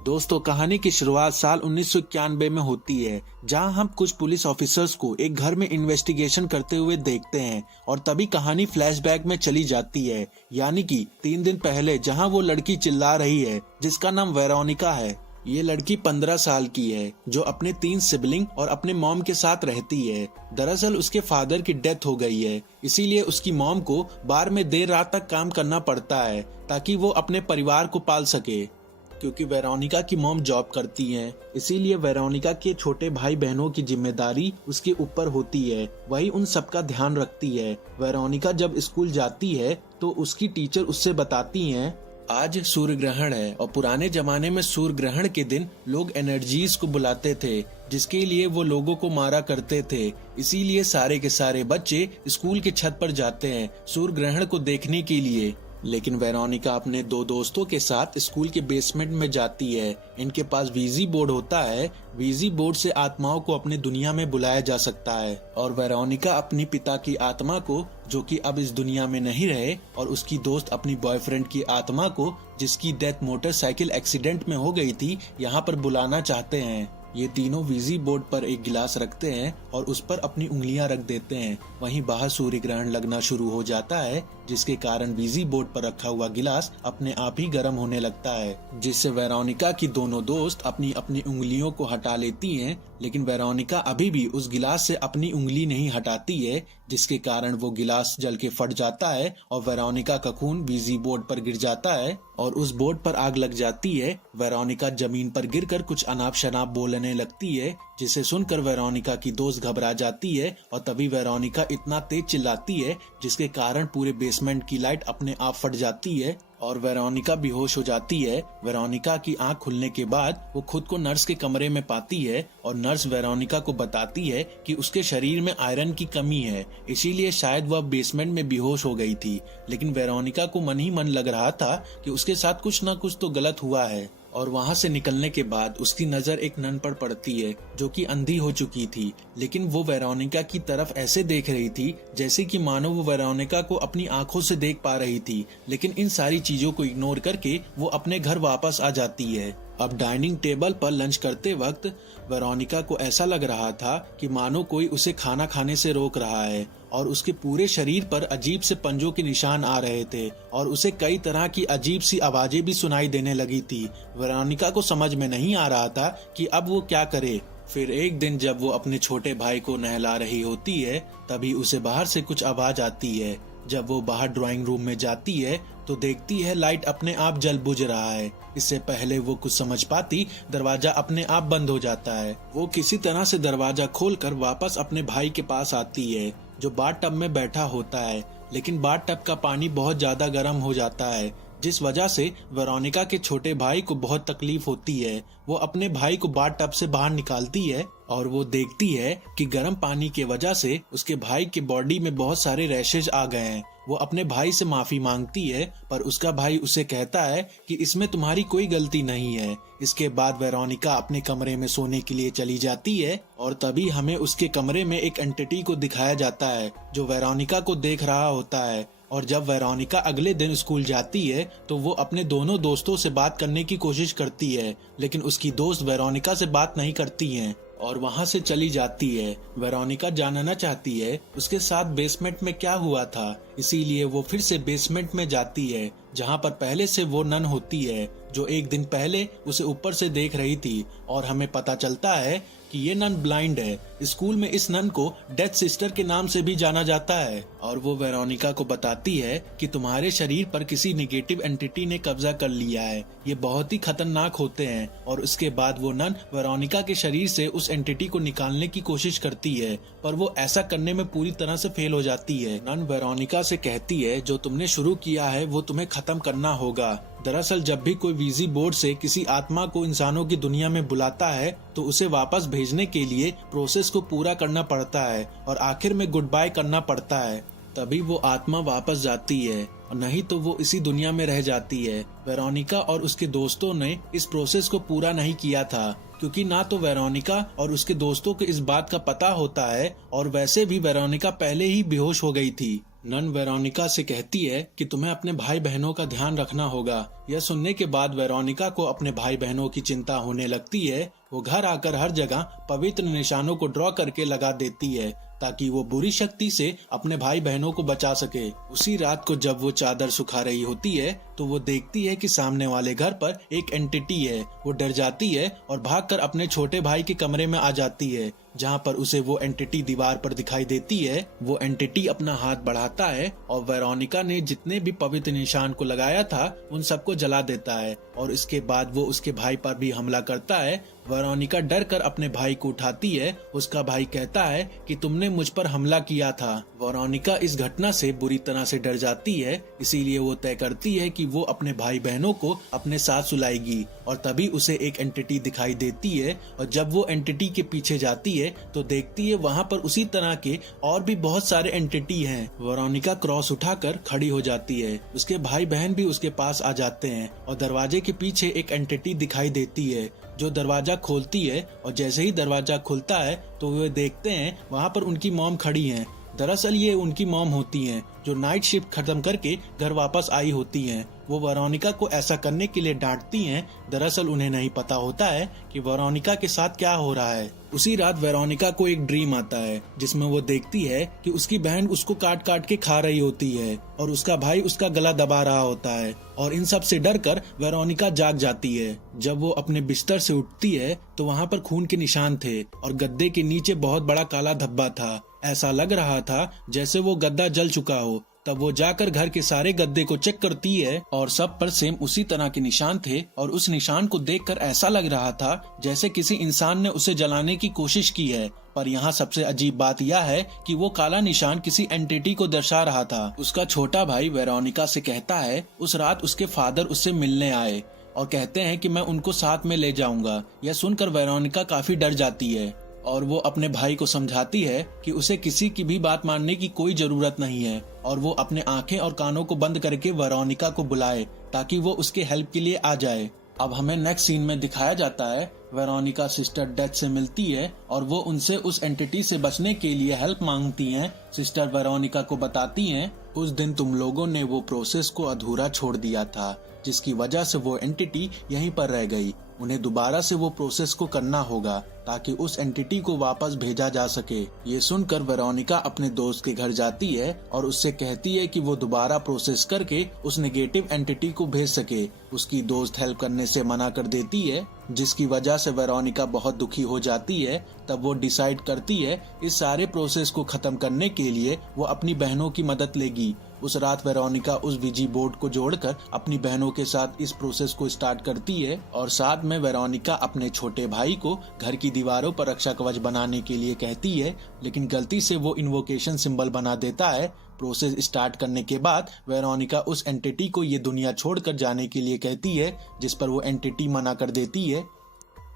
दोस्तों, कहानी की शुरुआत साल 1991 में होती है, जहां हम कुछ पुलिस ऑफिसर्स को एक घर में इन्वेस्टिगेशन करते हुए देखते हैं और तभी कहानी फ्लैशबैक में चली जाती है, यानी कि 3 दिन पहले, जहां वो लड़की चिल्ला रही है जिसका नाम वेरोनिका है। ये लड़की 15 साल की है जो अपने 3 सिबलिंग और अपने मॉम के साथ रहती है। दरअसल उसके फादर की डेथ हो गई है, इसीलिए उसकी मॉम को बार में देर रात तक काम करना पड़ता है ताकि वो अपने परिवार को पाल सके। क्योंकि वेरोनिका की मॉम जॉब करती हैं, इसीलिए वेरोनिका के छोटे भाई बहनों की जिम्मेदारी उसके ऊपर होती है। वही उन सबका ध्यान रखती है। वेरोनिका जब स्कूल जाती है तो उसकी टीचर उससे बताती हैं, आज सूर्य ग्रहण है और पुराने जमाने में सूर्य ग्रहण के दिन लोग एनर्जीज को बुलाते थे, जिसके लिए वो लोगों को मारा करते थे। इसीलिए सारे के सारे बच्चे स्कूल के छत पर जाते हैं सूर्य ग्रहण को देखने के लिए। लेकिन वेरोनिका अपने 2 दोस्तों के साथ स्कूल के बेसमेंट में जाती है। इनके पास वीजी बोर्ड होता है। वीजी बोर्ड से आत्माओं को अपनी दुनिया में बुलाया जा सकता है और वेरोनिका अपनी पिता की आत्मा को, जो कि अब इस दुनिया में नहीं रहे, और उसकी दोस्त अपनी बॉयफ्रेंड की आत्मा को, जिसकी डेथ मोटरसाइकिल एक्सीडेंट में हो गई थी, यहाँ पर बुलाना चाहते हैं। ये तीनों वीजी बोर्ड पर एक गिलास रखते हैं और उस पर अपनी उंगलियां रख देते हैं। वहीं बाहर सूर्य ग्रहण लगना शुरू हो जाता है, जिसके कारण वीजी बोर्ड पर रखा हुआ गिलास अपने आप ही गर्म होने लगता है, जिससे वेरोनिका की दोनों दोस्त अपनी अपनी उंगलियों को हटा लेती हैं। लेकिन वेरोनिका अभी भी उस गिलास से अपनी उंगली नहीं हटाती है, जिसके कारण वो गिलास जल के फट जाता है और वेरोनिका का खून वीजी बोर्ड पर गिर जाता है और उस बोर्ड पर आग लग जाती है। वेरोनिका जमीन पर गिरकर कुछ अनाप शनाप बोलने लगती है, जिसे सुनकर वेरोनिका की दोस्त घबरा जाती है और तभी वेरोनिका इतना तेज चिल्लाती है जिसके कारण पूरे बेसमेंट की लाइट अपने आप फट जाती है और वेरोनिका बेहोश हो जाती है। वेरोनिका की आंख खुलने के बाद वो खुद को नर्स के कमरे में पाती है और नर्स वेरोनिका को बताती है कि उसके शरीर में आयरन की कमी है, इसीलिए शायद वह बेसमेंट में बेहोश हो गई थी। लेकिन वेरोनिका को मन ही मन लग रहा था कि उसके साथ कुछ न कुछ तो गलत हुआ है। और वहां से निकलने के बाद उसकी नजर एक नन पर पड़ती है जो कि अंधी हो चुकी थी, लेकिन वो वेरोनिका की तरफ ऐसे देख रही थी जैसे कि मानो वो वेरोनिका को अपनी आंखों से देख पा रही थी। लेकिन इन सारी चीजों को इग्नोर करके वो अपने घर वापस आ जाती है। अब डाइनिंग टेबल पर लंच करते वक्त वेरोनिका को ऐसा लग रहा था कि मानो कोई उसे खाना खाने से रोक रहा है और उसके पूरे शरीर पर अजीब से पंजों के निशान आ रहे थे और उसे कई तरह की अजीब सी आवाजें भी सुनाई देने लगी थी। वेरोनिका को समझ में नहीं आ रहा था कि अब वो क्या करे। फिर एक दिन जब वो अपने छोटे भाई को नहला रही होती है, तभी उसे बाहर से कुछ आवाज आती है। जब वो बाहर ड्राइंग रूम में जाती है तो देखती है लाइट अपने आप जल बुझ रहा है। इससे पहले वो कुछ समझ पाती, दरवाजा अपने आप बंद हो जाता है। वो किसी तरह से दरवाजा खोलकर वापस अपने भाई के पास आती है जो बाथ टब में बैठा होता है, लेकिन बाथ टब का पानी बहुत ज्यादा गर्म हो जाता है, जिस वजह से वेरोनिका के छोटे भाई को बहुत तकलीफ होती है। वो अपने भाई को बाथ टब से बाहर निकालती है और वो देखती है कि गर्म पानी के वजह से उसके भाई के बॉडी में बहुत सारे रैशेज आ गए हैं। वो अपने भाई से माफी मांगती है, पर उसका भाई उसे कहता है कि इसमें तुम्हारी कोई गलती नहीं है। इसके बाद वेरोनिका अपने कमरे में सोने के लिए चली जाती है और तभी हमें उसके कमरे में एक एंटिटी को दिखाया जाता है जो वेरोनिका को देख रहा होता है। और जब वेरोनिका अगले दिन स्कूल जाती है तो वो अपने दोनों दोस्तों से बात करने की कोशिश करती है, लेकिन उसकी दोस्त वेरोनिका से बात नहीं करती हैं और वहां से चली जाती है। वेरोनिका जानना चाहती है उसके साथ बेसमेंट में क्या हुआ था, इसीलिए वो फिर से बेसमेंट में जाती है जहां पर पहले से वो नन होती है जो एक दिन पहले उसे ऊपर से देख रही थी। और हमें पता चलता है कि ये नन ब्लाइंड है। स्कूल में इस नन को डेथ सिस्टर के नाम से भी जाना जाता है और वो वेरोनिका को बताती है कि तुम्हारे शरीर पर किसी निगेटिव एंटिटी ने कब्जा कर लिया है, ये बहुत ही खतरनाक होते हैं। और उसके बाद वो नन वेरोनिका के शरीर से उस एंटिटी को निकालने की कोशिश करती है, पर वो ऐसा करने में पूरी तरह से फेल हो जाती है। नन वेरोनिका से कहती है जो तुमने शुरू किया है वो तुम्हें खत्म करना होगा। दरअसल जब भी कोई वीजी बोर्ड से किसी आत्मा को इंसानों की दुनिया में बुलाता है तो उसे वापस भेजने के लिए प्रोसेस को पूरा करना पड़ता है और आखिर में गुड बाय करना पड़ता है, तभी वो आत्मा वापस जाती है, और नहीं तो वो इसी दुनिया में रह जाती है। वेरोनिका और उसके दोस्तों ने इस प्रोसेस को पूरा नहीं किया था, क्योंकि ना तो वेरोनिका और उसके दोस्तों को इस बात का पता होता है और वैसे भी वेरोनिका पहले ही बेहोश हो गई थी। नन वेरोनिका से कहती है कि तुम्हें अपने भाई बहनों का ध्यान रखना होगा। यह सुनने के बाद वेरोनिका को अपने भाई बहनों की चिंता होने लगती है। वो घर आकर हर जगह पवित्र निशानों को ड्रॉ करके लगा देती है ताकि वो बुरी शक्ति से अपने भाई बहनों को बचा सके। उसी रात को जब वो चादर सुखा रही होती है तो वो देखती है कि सामने वाले घर पर एक एंटिटी है। वो डर जाती है और भागकर अपने छोटे भाई के कमरे में आ जाती है, जहाँ पर उसे वो एंटिटी दीवार पर दिखाई देती है। वो एंटिटी अपना हाथ बढ़ाता है और वेरोनिका ने जितने भी पवित्र निशान को लगाया था उन सबको जला देता है और इसके बाद वो उसके भाई पर भी हमला करता है। वेरोनिका डर कर अपने भाई को उठाती है। उसका भाई कहता है कि तुमने मुझ पर हमला किया था। वेरोनिका इस घटना से बुरी तरह से डर जाती है, इसीलिए वो तय करती है कि वो अपने भाई बहनों को अपने साथ सुलाएगी। और तभी उसे एक एंटिटी दिखाई देती है और जब वो एंटिटी के पीछे जाती है तो देखती है वहाँ पर उसी तरह के और भी बहुत सारे एंटिटी हैं। वेरोनिका क्रॉस उठाकर खड़ी हो जाती है। उसके भाई बहन भी उसके पास आ जाते हैं और दरवाजे के पीछे एक एंटिटी दिखाई देती है जो दरवाजा खोलती है। और जैसे ही दरवाजा खुलता है तो वे देखते हैं वहाँ पर उनकी मॉम खड़ी हैं। दरअसल ये उनकी मॉम होती हैं जो नाइट शिफ्ट खत्म करके घर वापस आई होती हैं। वो वेरोनिका को ऐसा करने के लिए डांटती हैं। दरअसल उन्हें नहीं पता होता है कि वेरोनिका के साथ क्या हो रहा है। उसी रात वेरोनिका को एक ड्रीम आता है जिसमें वो देखती है कि उसकी बहन उसको काट काट के खा रही होती है और उसका भाई उसका गला दबा रहा होता है। और इन सब से डर कर वेरोनिका जाग जाती है। जब वो अपने बिस्तर से उठती है तो वहाँ पर खून के निशान थे और गद्दे के नीचे बहुत बड़ा काला धब्बा था। ऐसा लग रहा था जैसे वो गद्दा जल चुका हो। तब वो जाकर घर के सारे गद्दे को चेक करती है और सब पर सेम उसी तरह के निशान थे और उस निशान को देखकर ऐसा लग रहा था जैसे किसी इंसान ने उसे जलाने की कोशिश की है। पर यहाँ सबसे अजीब बात यह है कि वो काला निशान किसी एंटिटी को दर्शा रहा था। उसका छोटा भाई वेरोनिका से कहता है उस रात उसके फादर उससे मिलने आए और कहते हैं कि मैं उनको साथ में ले जाऊंगा। यह सुनकर वेरोनिका काफी डर जाती है और वो अपने भाई को समझाती है कि उसे किसी की भी बात मानने की कोई जरूरत नहीं है और वो अपने आंखें और कानों को बंद करके वेरोनिका को बुलाए ताकि वो उसके हेल्प के लिए आ जाए। अब हमें नेक्स्ट सीन में दिखाया जाता है वेरोनिका सिस्टर डेथ से मिलती है और वो उनसे उस एंटिटी से बचने के लिए हेल्प मांगती हैं। सिस्टर वेरोनिका को बताती हैं उस दिन तुम लोगों ने वो प्रोसेस को अधूरा छोड़ दिया था जिसकी वजह से वो एंटिटी यहीं पर रह गई। उन्हें दोबारा से वो प्रोसेस को करना होगा ताकि उस एंटिटी को वापस भेजा जा सके। ये सुनकर वेरोनिका अपने दोस्त के घर जाती है और उससे कहती है कि वो दोबारा प्रोसेस करके उस नेगेटिव एंटिटी को भेज सके। उसकी दोस्त हेल्प करने से मना कर देती है जिसकी वजह से वेरोनिका बहुत दुखी हो जाती है। तब वो डिसाइड करती है इस सारे प्रोसेस को खत्म करने के लिए वो अपनी बहनों की मदद लेगी। उस रात वेरोनिका उस विजी बोर्ड को जोड़कर अपनी बहनों के साथ इस प्रोसेस को स्टार्ट करती है और साथ में वेरोनिका अपने छोटे भाई को घर की दीवारों पर रक्षा कवच बनाने के लिए कहती है, लेकिन गलती से वो इन्वोकेशन सिंबल बना देता है। प्रोसेस स्टार्ट करने के बाद वेरोनिका उस एंटिटी को ये दुनिया छोड़कर जाने के लिए कहती है जिस पर वो एंटिटी मना कर देती है।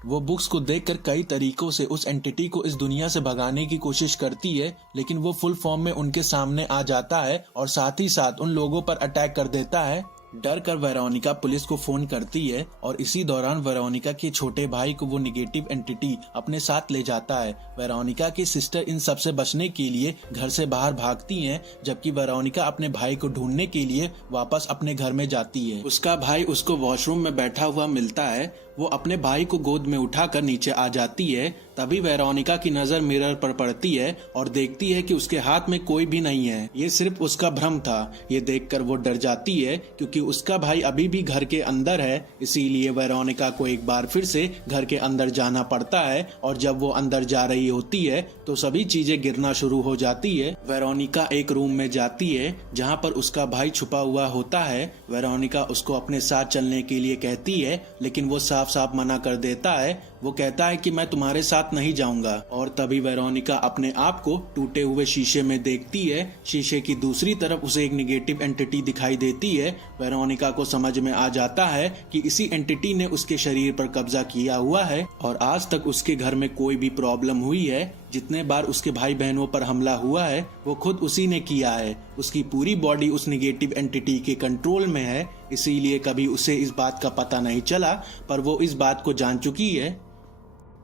वो बुक्स को देखकर कई तरीकों से उस एंटिटी को इस दुनिया से भगाने की कोशिश करती है, लेकिन वो फुल फॉर्म में उनके सामने आ जाता है और साथ ही साथ उन लोगों पर अटैक कर देता है। डर कर वेरोनिका पुलिस को फोन करती है और इसी दौरान वेरोनिका के छोटे भाई को वो निगेटिव एंटिटी अपने साथ ले जाता है। वेरोनिका की सिस्टर इन सब से बचने के लिए घर से बाहर भागती हैं, जबकि वेरोनिका अपने भाई को ढूंढने के लिए वापस अपने घर में जाती है। उसका भाई उसको वॉशरूम में बैठा हुआ मिलता है। वो अपने भाई को गोद में उठाकर नीचे आ जाती है। तभी वेरोनिका की नजर मिरर पर पड़ती है और देखती है कि उसके हाथ में कोई भी नहीं है, ये सिर्फ उसका भ्रम था। ये देखकर वो डर जाती है क्योंकि उसका भाई अभी भी घर के अंदर है। इसीलिए वेरोनिका को एक बार फिर से घर के अंदर जाना पड़ता है और जब वो अंदर जा रही होती है तो सभी चीजें गिरना शुरू हो जाती है। वेरोनिका एक रूम में जाती है जहाँ पर उसका भाई छुपा हुआ होता है। वेरोनिका उसको अपने साथ चलने के लिए कहती है, लेकिन वो साफ साफ मना कर देता है। वो कहता है कि मैं तुम्हारे साथ नहीं जाऊंगा। और तभी वेरोनिका अपने आप को टूटे हुए शीशे में देखती है। शीशे की दूसरी तरफ उसे एक नेगेटिव एंटिटी दिखाई देती है। वेरोनिका को समझ में आ जाता है कि इसी एंटिटी ने उसके शरीर पर कब्जा किया हुआ है और आज तक उसके घर में कोई भी प्रॉब्लम हुई है, जितने बार उसके भाई बहनों पर हमला हुआ है वो खुद उसी ने किया है। उसकी पूरी बॉडी उस नेगेटिव एंटिटी के कंट्रोल में है, इसीलिए कभी उसे इस बात का पता नहीं चला, पर वो इस बात को जान चुकी है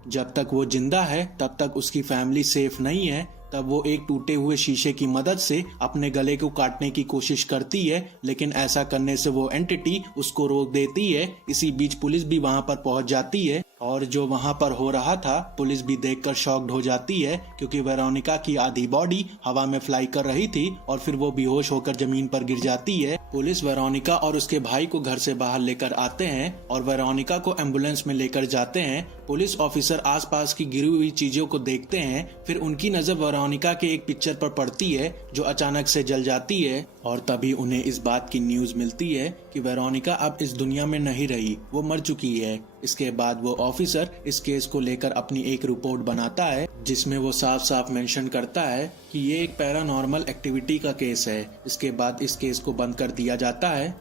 जब तक वो जिंदा है तब तक उसकी फैमिली सेफ नहीं है। तब वो एक टूटे हुए शीशे की मदद से अपने गले को काटने की कोशिश करती है, लेकिन ऐसा करने से वो एंटिटी उसको रोक देती है। इसी बीच पुलिस भी वहां पर पहुंच जाती है और जो वहां पर हो रहा था पुलिस भी देखकर शॉक्ड हो जाती है, क्योंकि वेरोनिका की आधी बॉडी हवा में फ्लाई कर रही थी और फिर वो बेहोश होकर जमीन पर गिर जाती है। पुलिस वेरोनिका और उसके भाई को घर से बाहर लेकर आते हैं और वेरोनिका को एम्बुलेंस में लेकर जाते हैं। पुलिस ऑफिसर आसपास की गिरी हुई चीजों को देखते हैं, फिर उनकी नजर वेरोनिका के एक पिक्चर पर पड़ती है जो अचानक से जल जाती है और तभी उन्हें इस बात की न्यूज मिलती है कि वेरोनिका अब इस दुनिया में नहीं रही, वो मर चुकी है। इसके बाद वो ऑफिसर इस केस को लेकर अपनी एक रिपोर्ट बनाता है जिसमें वो साफ साफ मेंशन करता है कि ये एक पैरानॉर्मल एक्टिविटी का केस है। इसके बाद इस केस को बंद कर दिया जाता है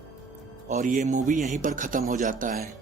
और ये मूवी यहीं पर खत्म हो जाता है।